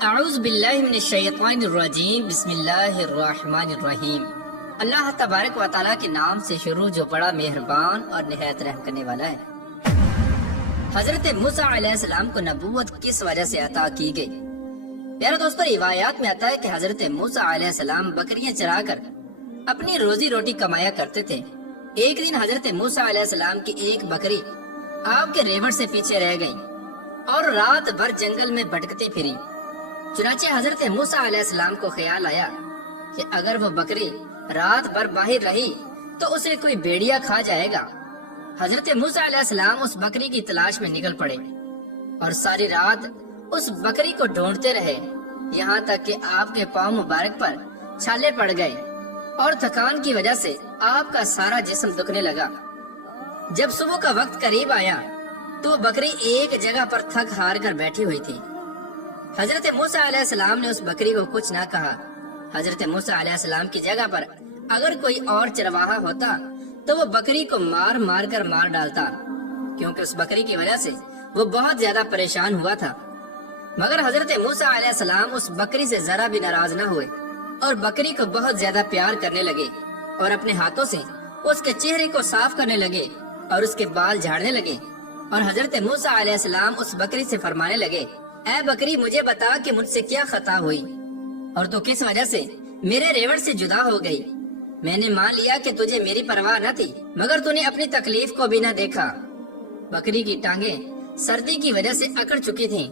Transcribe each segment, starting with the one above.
اعوذ باللہ من الشیطان الرجیم، بسم اللہ الرحمن الرحیم۔ اللہ تبارک و تعالیٰ کے نام سے شروع جو بڑا مہربان اور نہایت رحم کرنے والا ہے۔ حضرت موسیٰ علیہ السلام کو نبوت کس وجہ سے عطا کی گئی؟ پیارے دوستو، روایات میں آتا ہے کہ حضرت موسیٰ علیہ السلام بکریاں چرا کر اپنی روزی روٹی کمایا کرتے تھے۔ ایک دن حضرت موسیٰ علیہ السلام کی ایک بکری آپ کے ریوڑ سے پیچھے رہ گئی اور رات بھر جنگل میں بھٹکتی پھری۔ چنانچہ حضرت موسیٰ علیہ السلام کو خیال آیا کہ اگر وہ بکری رات بھر باہر رہی تو اسے کوئی بھیڑیا کھا جائے گا۔ حضرت موسیٰ علیہ السلام اس بکری کی تلاش میں نکل پڑے اور ساری رات اس بکری کو ڈھونڈتے رہے، یہاں تک کہ آپ کے پاؤں مبارک پر چھالے پڑ گئے اور تھکان کی وجہ سے آپ کا سارا جسم دکھنے لگا۔ جب صبح کا وقت قریب آیا تو وہ بکری ایک جگہ پر تھک ہار کر بیٹھی ہوئی تھی۔ حضرت موسیٰ علیہ السلام نے اس بکری کو کچھ نہ کہا۔ حضرت موسیٰ علیہ السلام کی جگہ پر اگر کوئی اور چرواہا ہوتا تو وہ بکری کو مار مار کر مار ڈالتا، کیونکہ اس بکری کی وجہ سے وہ بہت زیادہ پریشان ہوا تھا۔ مگر حضرت موسیٰ علیہ السلام اس بکری سے ذرا بھی ناراض نہ ہوئے اور بکری کو بہت زیادہ پیار کرنے لگے اور اپنے ہاتھوں سے اس کے چہرے کو صاف کرنے لگے اور اس کے بال جھاڑنے لگے۔ اور حضرت موسیٰ علیہ السلام اس بکری سے فرمانے لگے، اے بکری، مجھے بتا کہ مجھ سے کیا خطا ہوئی اور تو کس وجہ سے میرے ریوڑ سے جدا ہو گئی۔ میں نے مان لیا کہ تجھے میری پرواہ نہ تھی، مگر تو نے اپنی تکلیف کو بھی نہ دیکھا۔ بکری کی ٹانگیں سردی کی وجہ سے اکڑ چکی تھیں،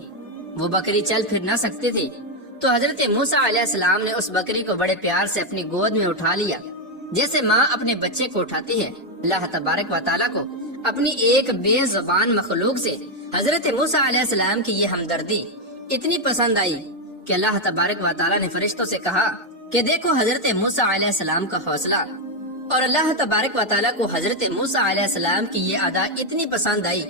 وہ بکری چل پھر نہ سکتی تھی۔ تو حضرت موسیٰ علیہ السلام نے اس بکری کو بڑے پیار سے اپنی گود میں اٹھا لیا، جیسے ماں اپنے بچے کو اٹھاتی ہے۔ اللہ تبارک و تعالیٰ کو اپنی ایک بے زبان مخلوق سے حضرت موسیٰ علیہ السلام کی یہ ہمدردی اتنی پسند آئی کہ اللہ تبارک و تعالیٰ نے فرشتوں سے کہا کہ دیکھو حضرت موسیٰ علیہ السلام کا حوصلہ۔ اور اللہ تبارک و تعالیٰ کو حضرت موسیٰ علیہ السلام کی یہ ادا اتنی پسند آئی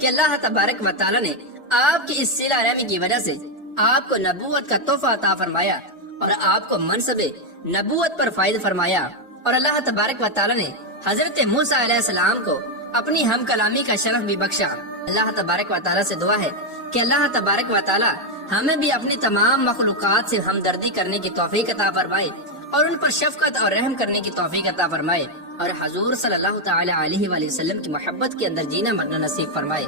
کہ اللہ تبارک و تعالیٰ نے آپ کی اس صلہ رحمی کی وجہ سے آپ کو نبوت کا تحفہ عطا فرمایا اور آپ کو منصب نبوت پر فائز فرمایا۔ اور اللہ تبارک و تعالیٰ نے حضرت موسیٰ علیہ السلام کو اپنی ہم کلامی کا شرف بھی بخشا۔ اللہ تبارک و تعالیٰ سے دعا ہے کہ اللہ تبارک و تعالیٰ ہمیں بھی اپنی تمام مخلوقات سے ہمدردی کرنے کی توفیق عطا فرمائے اور ان پر شفقت اور رحم کرنے کی توفیق عطا فرمائے اور حضور صلی اللہ تعالی علیہ وآلہ وسلم کی محبت کے اندر جینا مرنا نصیب فرمائے۔